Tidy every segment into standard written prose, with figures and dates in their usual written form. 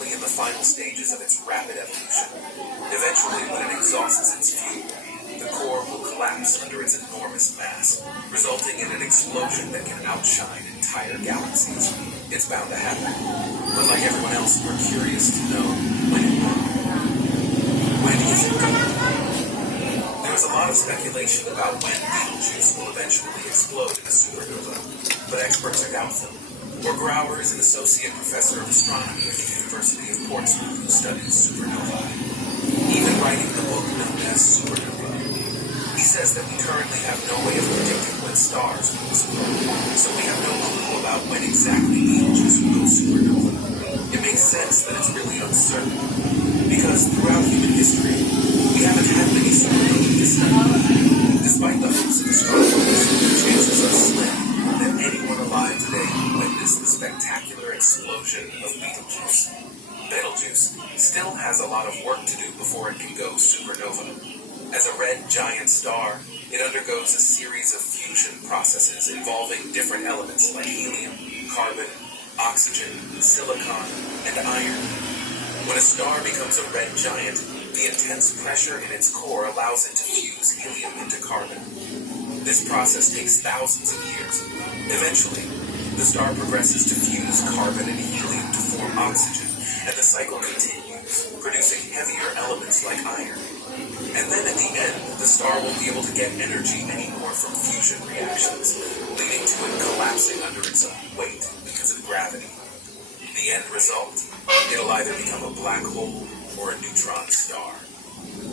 currently in the final stages of its rapid evolution. Eventually, when it exhausts its fuel, the core will collapse under its enormous mass, resulting in an explosion that can outshine entire galaxies. It's bound to happen. But like everyone else, we're curious to know when it will. When is it going to? There's a lot of speculation about when Betelgeuse will eventually explode in a supernova, but experts are doubtful. Or Grauer is an associate professor of astronomy at the University of Portsmouth who studies supernovae, even writing the book known as Supernova. He says that we currently have no way of predicting when stars will explode, so we have no clue about when exactly Betelgeuse will go supernova. It makes sense that it's really uncertain, because throughout human history, we haven't had many supernovae to study. Despite the hopes of astronomers, the chances are slim that anyone alive today will witness the spectacular explosion of Betelgeuse. Betelgeuse still has a lot of work to do before it can go supernova. As a red giant star, it undergoes a series of fusion processes involving different elements like helium, carbon, oxygen, silicon, and iron. When a star becomes a red giant, the intense pressure in its core allows it to fuse helium into carbon. This process takes thousands of years. Eventually, the star progresses to fuse carbon and helium to form oxygen, and the cycle continues, producing heavier elements like iron. And then at the end, the star won't be able to get energy anymore from fusion reactions, leading to it collapsing under its own weight because of gravity. The end result? It'll either become a black hole or a neutron star.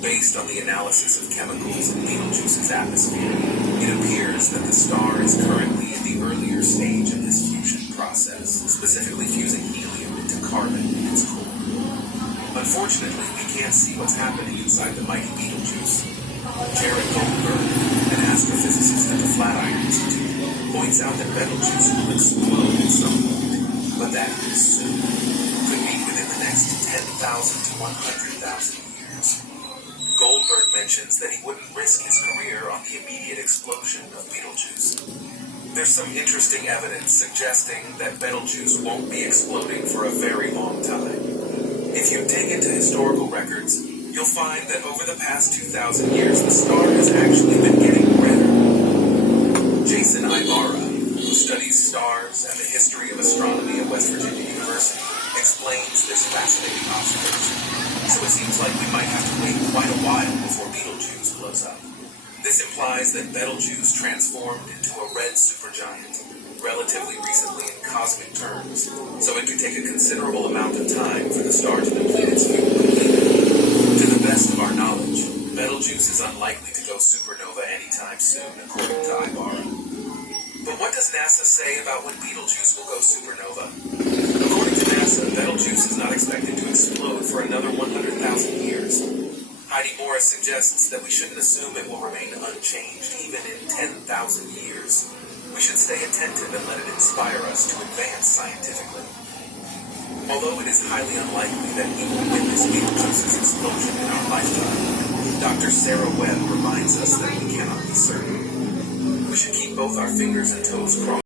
Based on the analysis of chemicals in Betelgeuse's atmosphere, it appears that the star is currently in the earlier stage of this fusion process, specifically fusing helium into carbon in its core. Unfortunately, we can't see what's happening inside the mighty Betelgeuse. Jared Goldberg, an astrophysicist at the Flatiron Institute, points out that Betelgeuse will explode at some point, but that soon could be within the next 10,000 to 100,000 years. Goldberg mentions that he wouldn't risk his career on the immediate explosion of Betelgeuse. There's some interesting evidence suggesting that Betelgeuse won't be exploding for a very long time. If you dig into historical records, you'll find that over the past 2,000 years, the star has actually been getting redder. Jason Ibarra, who studies stars and the history of astronomy at West Virginia University, explains this fascinating observation. So it seems like we might have to wait quite a while before Betelgeuse blows up. This implies that Betelgeuse transformed into a red supergiant relatively recently in cosmic terms, so it could take a considerable amount of time for the star to deplete its fuel completely. To the best of our knowledge, Betelgeuse is unlikely to go supernova anytime soon, according to Ibarra. But what does NASA say about when Betelgeuse will go supernova? According to NASA, Betelgeuse is not expected to explode for another 100,000 years. Heidi Morris suggests that we shouldn't assume it will remain unchanged even in 10,000 years. We should stay attentive and let it inspire us to advance scientifically. Although it is highly unlikely that we will witness Betelgeuse's explosion in our lifetime, Dr. Sarah Webb reminds us that we cannot be certain. We should keep both our fingers and toes crossed.